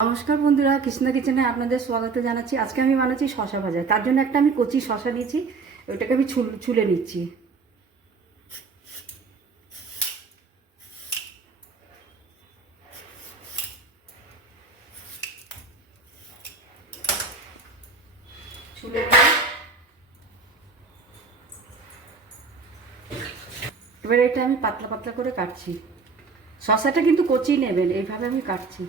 নমস্কার বন্ধুরা, কৃষ্ণা কিচেনে আপনাদের স্বাগত জানাচ্ছি। আজকে আমি বানাচ্ছি শশা ভাজা। তার জন্য একটা আমি কচি শশা নিয়েছি, ওইটাকে আমি ছুলে নিচ্ছি। ছুলে এবার এটা আমি পাতলা পাতলা করে কাটছি। শশাটা কিন্তু কচি নেবেন, এইভাবে আমি কাটছি।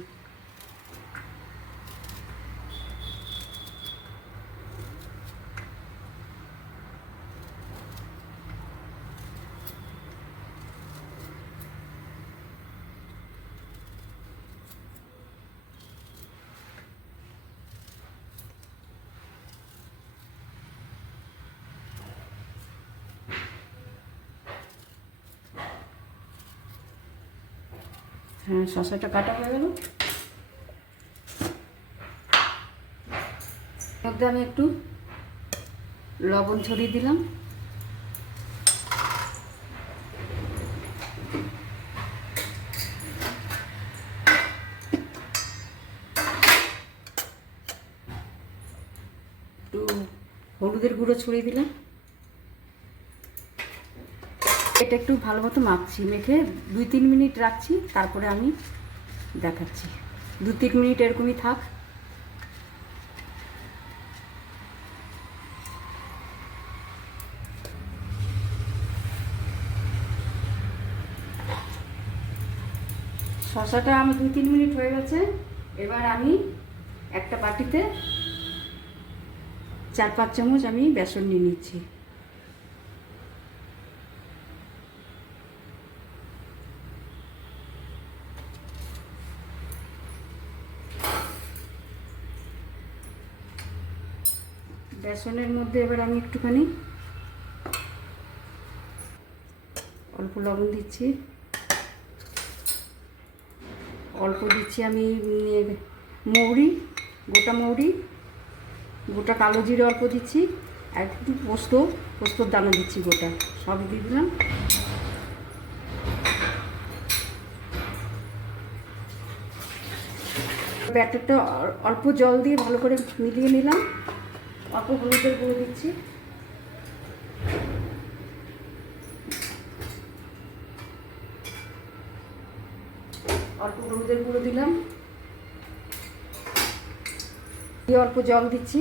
হ্যাঁ, শশাটা কাটা হয়ে গেল। মধ্যে আমি একটু লবণ ছড়িয়ে দিলাম। একটু হলুদের গুঁড়ো ছড়িয়ে দিলাম। এটা একটু ভালো মতো মাখছি, মেখে 2-3 মিনিট রাখছি, তারপরে আমি দেখাচ্ছি। 2-3 মিনিট এরকমই থাক। শশাটা আমার 2-3 মিনিট হয়ে গেছে। এবার আমি একটা বাটিতে 4-5 চামচ আমি বেসন নিয়ে নিচ্ছি। বেসনের মধ্যে এবার আমি একটুখানি অল্প লবণ দিচ্ছি, অল্প দিচ্ছি আমি মৌরি, গোটা মৌরি, গোটা কালো জিরে অল্প দিচ্ছি, আর একটু পোস্তর দানা দিচ্ছি গোটা, সব দিয়ে দিলাম। ব্যাটারটা অল্প জল দিয়ে ভালো করে মিলিয়ে নিলাম। অল্প হলুদের গুঁড়ো দিচ্ছি, অল্প হলুদের গুঁড়ো দিলাম, দিয়ে অল্প জল দিচ্ছি।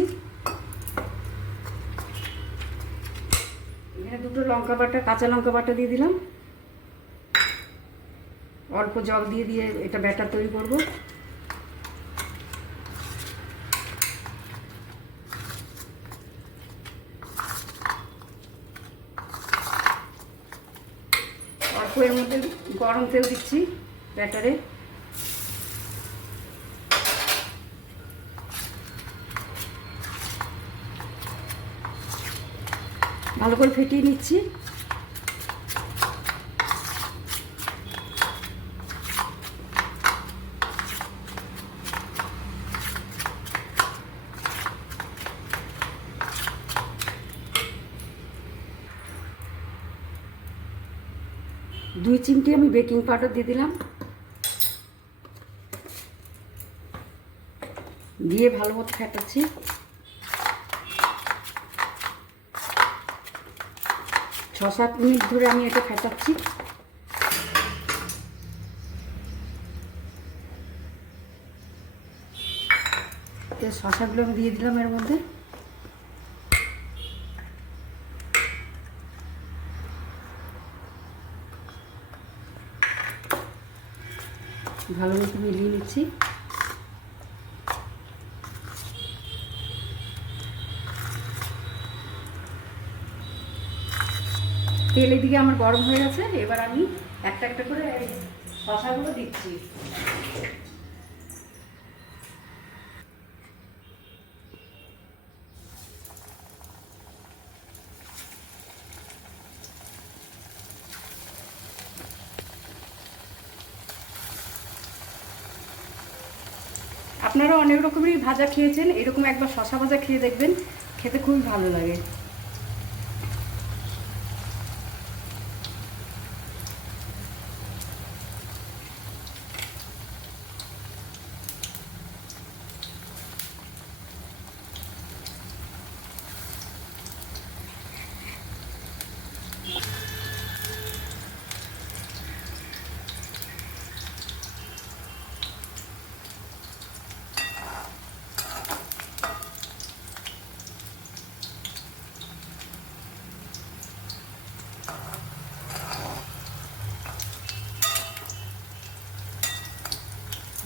এখানে 2টো লঙ্কা বাটা, কাঁচা লঙ্কা বাটা দিয়ে দিলাম। অল্প জল দিয়ে দিয়ে এটা ব্যাটার তৈরি করব। অল্প এর মধ্যে গরম তেল দিচ্ছি ব্যাটারে। ভালো করে ফেটিয়ে নিচ্ছি। দুই চিমটি আমি বেকিং পাউডার দিয়ে দিলাম, দিয়ে ভালো মতো ফেটাচ্ছি। 6-7 মিনিট ধরে আমি এটা ফেটাচ্ছি। শশাগুলো আমি দিয়ে দিলাম এর মধ্যে। ভালো মতো মিলিয়ে নিচ্ছি। তেল এদিকে আমার গরম হয়ে গেছে। এবার আমি একটা একটা করে শশাগুলো দিচ্ছি। আপনারা অনেক রকমেরই ভাজা খেয়েছেন, এরকম একবার শশা ভাজা খেয়ে দেখবেন, খেতে খুবই ভালো লাগে।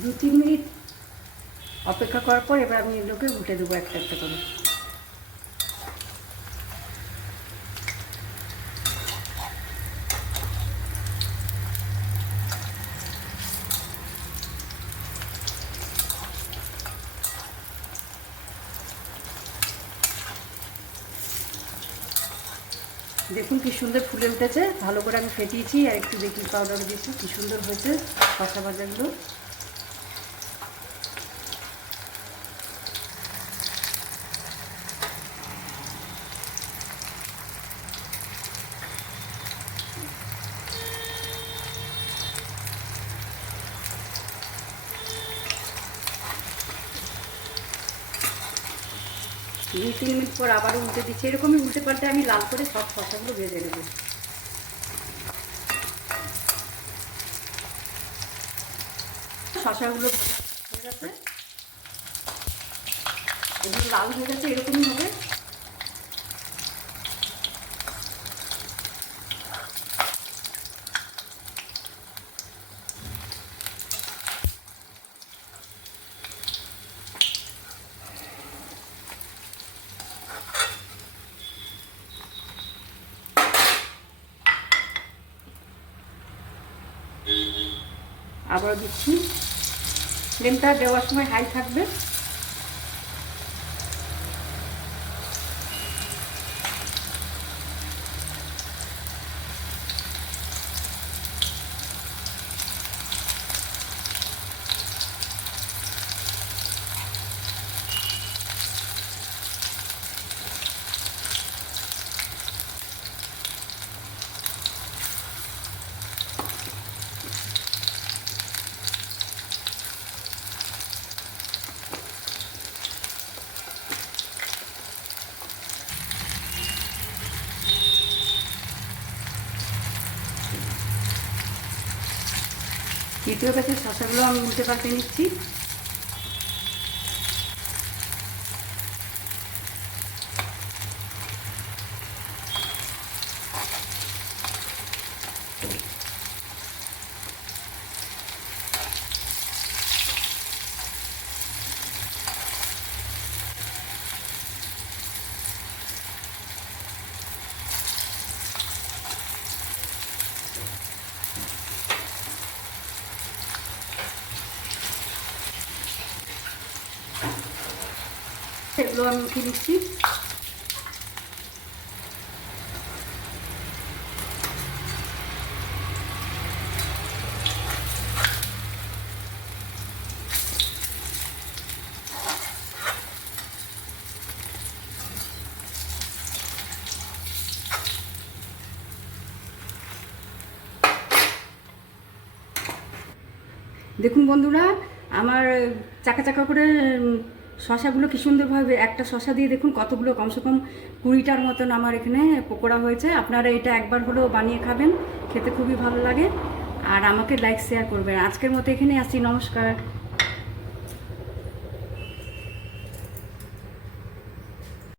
2-3 মিনিট অপেক্ষা করার পর এবার আমি এগুলোকে উল্টে দেবো একটা একটা করে। দেখুন কি সুন্দর ফুলে উঠেছে, ভালো করে আমি ফেটিয়েছি আর একটু বেকিং পাউডার দিয়েছি, কি সুন্দর হয়েছে শসা ভাজাগুলো। দুই 3 মিনিট পর আবারও উল্টে দিচ্ছি, এরকমই উল্টে পাল্টে আমি লাল করে সব শসাগুলো ভেজে নেব। শসাগুলো ভাজা হয়ে গেছে, এগুলো লাল হয়ে গেছে, এরকমই হবে। আবার দিচ্ছি, ফ্লেমটা দেওয়ার সময় হাই থাকবে। দ্বিতীয় ব্যাচের শসাগুলো আমি উল্টে পাল্টে নিচ্ছি। এগুলো আমি উঠিয়ে নিচ্ছি। দেখুন বন্ধুরা, আমার চাকা চাকা করে শসাগুলো কি সুন্দরভাবে, একটা শসা দিয়ে দেখুন কতগুলো, কমসে কম 20টার মতন আমার এখানে পকোড়া হয়েছে। আপনারা এটা একবার হলেও বানিয়ে খাবেন, খেতে খুবই ভালো লাগে। আর আমাকে লাইক শেয়ার করবেন। আজকের মতো এখানে আসছি, নমস্কার।